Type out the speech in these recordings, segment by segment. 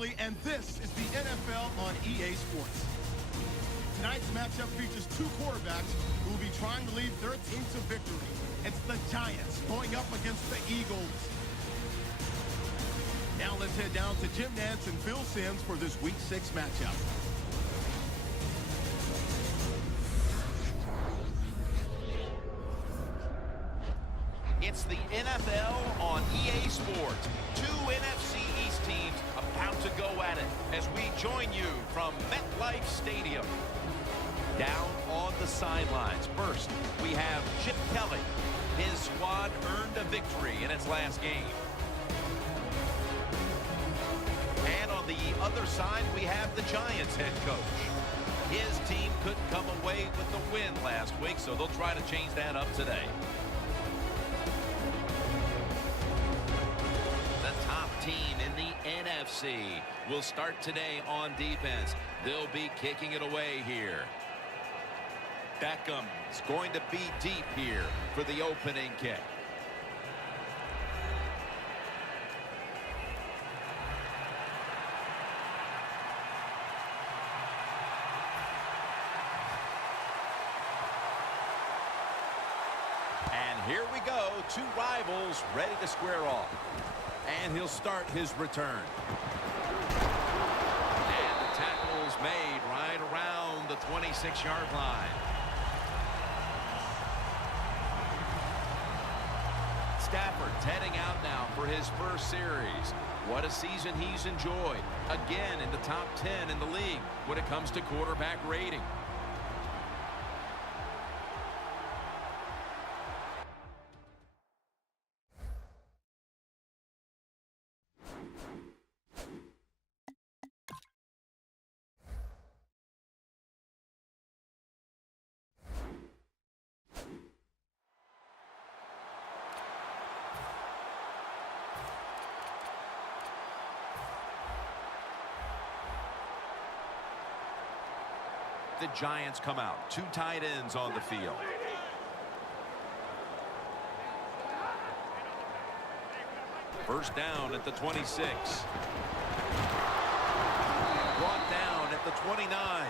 Quigley, and this is the NFL on EA Sports. Tonight's matchup features two quarterbacks who will be trying to lead their team to victory. It's the Giants going up against the Eagles. Now let's head down to Jim Nantz and Phil Simms for this Week 6 matchup. It's the NFL on EA Sports. Two NFC East teams about to go at it as we join you from MetLife Stadium. Down on the sidelines. First, we have Chip Kelly. His squad earned a victory in its last game. And on the other side, we have the Giants head coach. His team couldn't come away with the win last week, so they'll try to change that up today. Team in the NFC will start today on defense. They'll be kicking it away here. Beckham is going to be deep here for the opening kick. And here we go, two rivals ready to square off. And he'll start his return. And the tackle's made right around the 26-yard line. Stafford's heading out now for his first series. What a season he's enjoyed. Again in the top 10 in the league when it comes to quarterback rating. The Giants come out. Two tight ends on the field. First down at the 26. Brought down at the 29.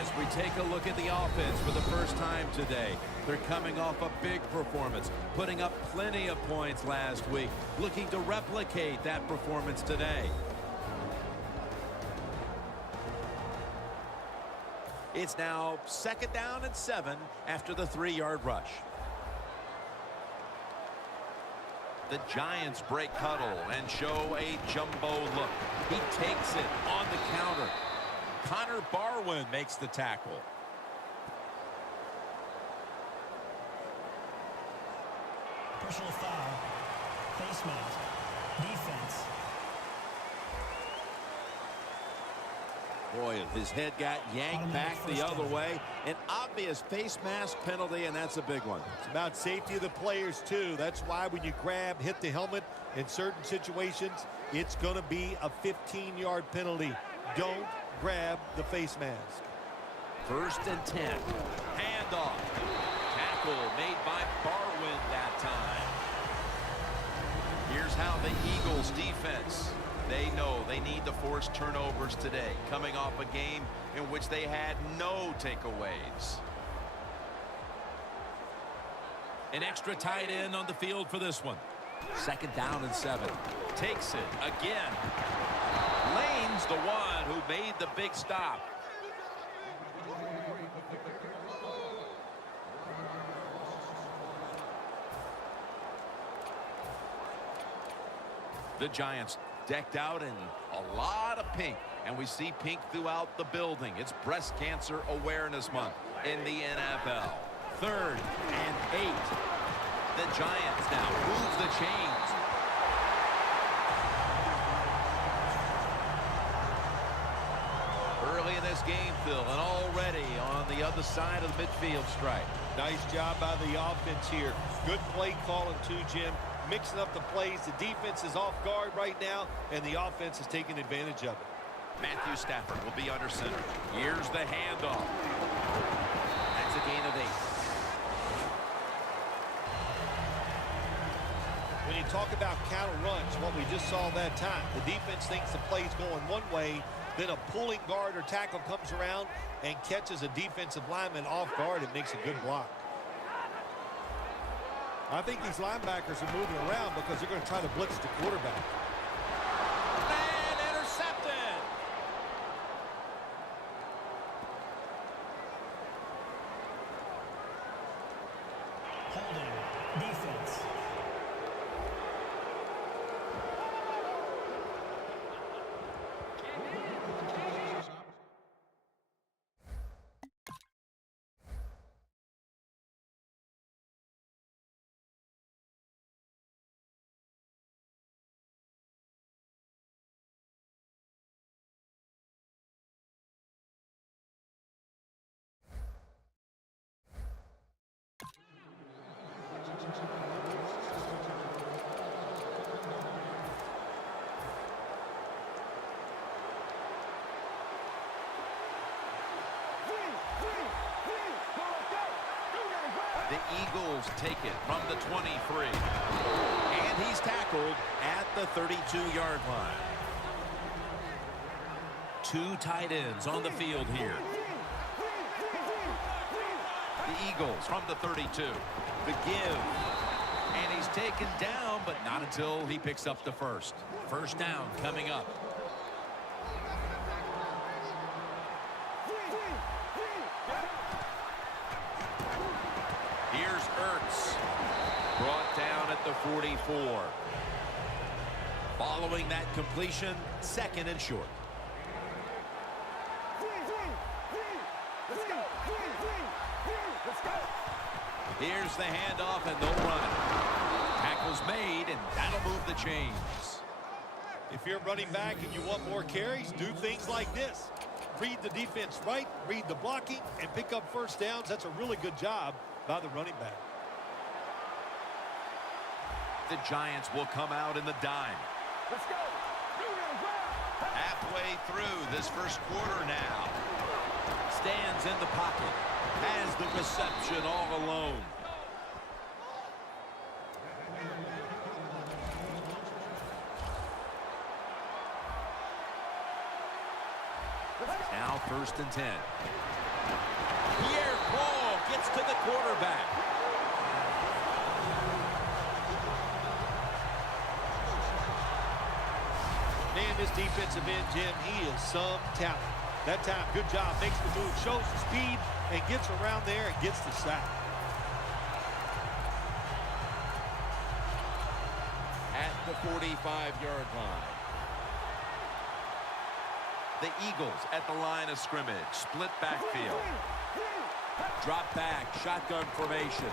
As we take a look at the offense for the first time today, they're coming off a big performance, putting up plenty of points last week, looking to replicate that performance today. It's now 2nd down and 7 after the 3-yard rush. The Giants break huddle and show a jumbo look. He takes it on the counter. Connor Barwin makes the tackle. Personal foul. Face mask. Defense. Boy, his head got yanked back the other way. An obvious face mask penalty, and that's a big one. It's about safety of the players, too. That's why when you grab, hit the helmet in certain situations, it's going to be a 15-yard penalty. Don't grab the face mask. 1st and 10. Handoff. Tackle made by Barwin that time. Here's how the Eagles defense. They know they need to force turnovers today, coming off a game in which they had no takeaways. An extra tight end on the field for this one. 2nd down and 7. Takes it again. Lane's the one who made the big stop. The Giants decked out in a lot of pink, and we see pink throughout the building. It's Breast Cancer Awareness Month in the NFL. 3rd and 8. The Giants now move the chains. Early in this game, Phil, and already on the other side of the midfield stripe. Nice job by the offense here. Good play calling too, Jim. Mixing up the plays. The defense is off guard right now, and the offense is taking advantage of it. Matthew Stafford will be under center. Here's the handoff. That's a gain of 8. When you you talk about counter runs, what we just saw that time, the defense thinks the play's going one way, then a pulling guard or tackle comes around and catches a defensive lineman off guard and makes a good block. I think these linebackers are moving around because they're going to try to blitz the quarterback. And intercepted. Holding. Defense. The Eagles take it from the 23. And he's tackled at the 32-yard line. Two tight ends on the field here. The Eagles from the 32. The give. And he's taken down, but not until he picks up the first. First down coming up. Here's Ertz. Brought down at the 44. Following that completion, second and short. Here's the handoff, and they'll run it. Tackle's made, and that'll move the chains. If you're running back and you want more carries, do things like this. Read the defense right, read the blocking, and pick up first downs. That's a really good job by the running back. The Giants will come out in the dime. Let's go. Halfway through this first quarter now. Stands in the pocket. Has the reception all alone. Now 1st and 10. Pierre Paul gets to the quarterback. Man, this defensive end, Jim, he is some talent. That time, good job, makes the move, shows the speed, and gets around there and gets the sack. At the 45-yard line. The Eagles at the line of scrimmage. Split backfield. Drop back. Shotgun formation.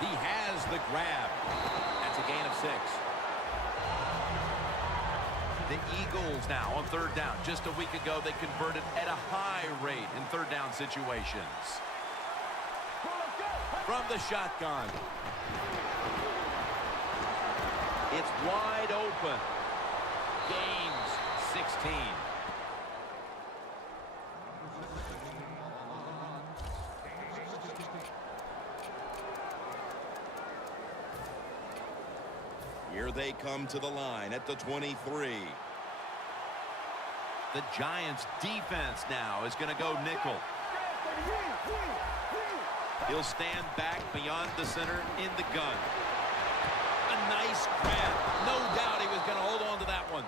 He has the grab. That's a gain of 6. The Eagles now on 3rd down. Just a week ago, they converted at a high rate in 3rd down situations. From the shotgun. It's wide open. Gains 16. Here they come to the line at the 23. The Giants defense now is going to go nickel. He'll stand back beyond the center in the gun. A nice grab. No doubt he was going to hold on to that one.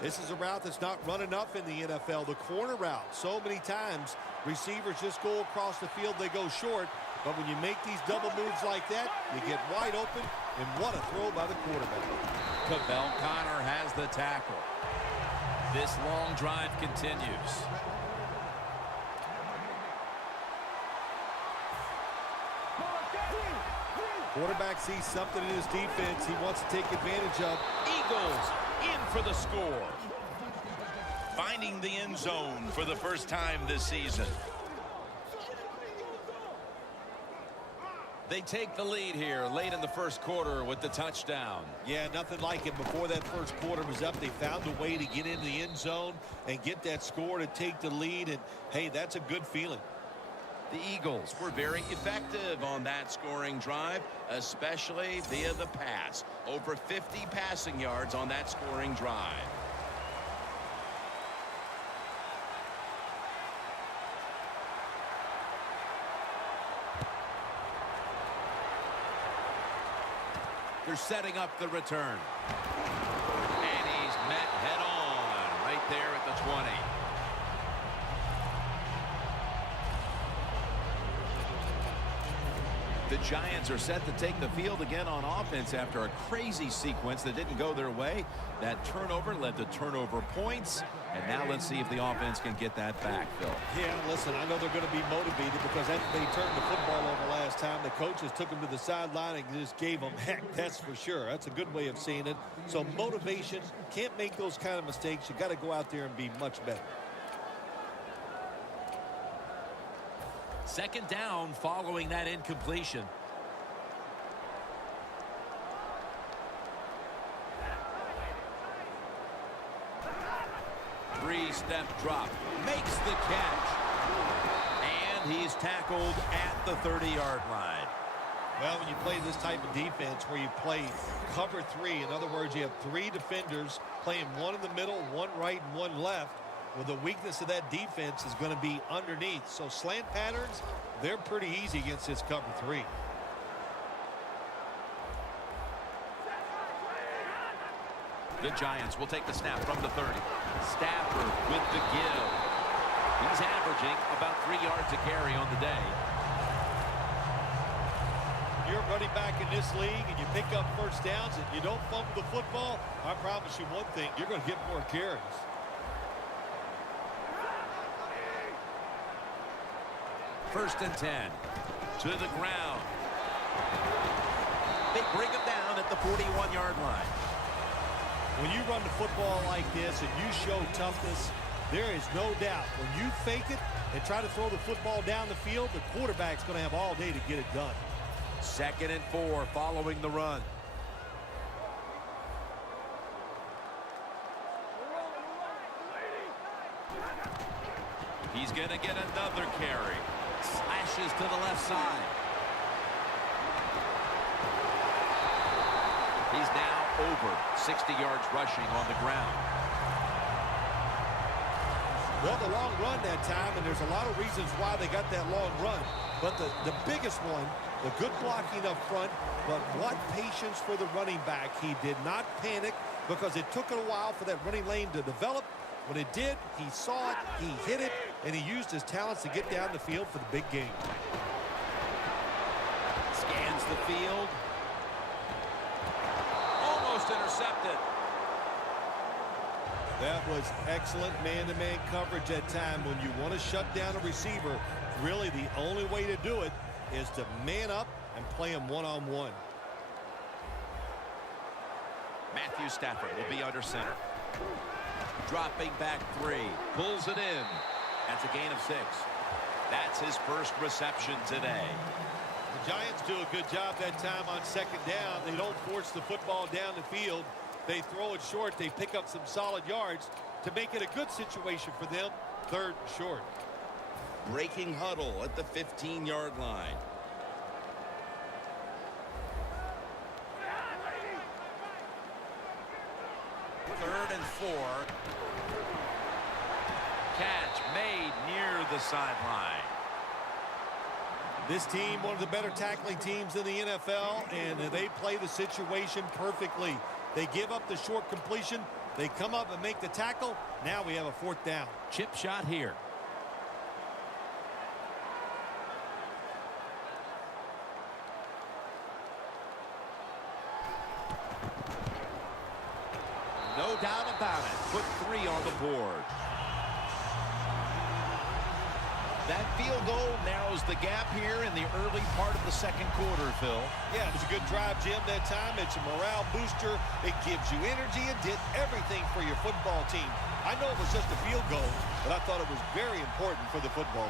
This is a route that's not run enough in the NFL, the corner route. So many times, receivers just go across the field, they go short. But when you make these double moves like that, you get wide open, and what a throw by the quarterback. Cabell Connor has the tackle. This long drive continues. Quarterback sees something in his defense he wants to take advantage of. Eagles in for the score. Finding the end zone for the first time this season. They take the lead here late in the first quarter with the touchdown. Yeah, nothing like it. Before that first quarter was up, they found a way to get into the end zone and get that score to take the lead. And, hey, that's a good feeling. The Eagles were very effective on that scoring drive, especially via the pass. Over 50 passing yards on that scoring drive. They're setting up the return. And he's met head on right there at the 20. The Giants are set to take the field again on offense after a crazy sequence that didn't go their way. That turnover led to turnover points. And now let's see if the offense can get that back, Phil. Yeah, listen, I know they're going to be motivated because after they turned the football over last time, the coaches took them to the sideline and just gave them heck, that's for sure. That's a good way of seeing it. So motivation, can't make those kind of mistakes. You got to go out there and be much better. Second down following that incompletion. Three-step drop. Makes the catch. And he's tackled at the 30-yard line. Well, when you play this type of defense where you play cover three, in other words, you have three defenders playing one in the middle, one right, and one left. Well, the weakness of that defense is going to be underneath. So slant patterns, they're pretty easy against this cover three. The Giants will take the snap from the 30. Stafford with the give. He's averaging about 3 yards a carry on the day. You're running back in this league and you pick up first downs and you don't fumble the football, I promise you one thing, you're going to get more carries. First and 10. To the ground. They bring him down at the 41-yard line. When you run the football like this and you show toughness, there is no doubt when you fake it and try to throw the football down the field, the quarterback's going to have all day to get it done. 2nd and 4 following the run. He's going to get another carry. Slashes to the left side. He's now over 60 yards rushing on the ground. Well, the long run that time, and there's a lot of reasons why they got that long run. But the biggest one, the good blocking up front, but what patience for the running back. He did not panic because it took a while for that running lane to develop. When it did, he saw it, he hit it, and he used his talents to get down the field for the big game. Scans the field. Almost intercepted. That was excellent man-to-man coverage that time. When you want to shut down a receiver, really the only way to do it is to man up and play him one-on-one. Matthew Stafford will be under center. Dropping back 3. Pulls it in. That's a gain of 6. That's his first reception today. The Giants do a good job that time on second down. They don't force the football down the field. They throw it short. They pick up some solid yards to make it a good situation for them. 3rd and short. Breaking huddle at the 15-yard line. Third and 4. Catch made near the sideline. This team, one of the better tackling teams in the NFL, and they play the situation perfectly. They give up the short completion. They come up and make the tackle. Now we have a 4th down. Chip shot here. No doubt about it. Put 3 on the board. That field goal narrows the gap here in the early part of the 2nd quarter, Phil. Yeah, it was a good drive, Jim, that time. It's a morale booster. It gives you energy. It did everything for your football team. I know it was just a field goal, but I thought it was very important for the football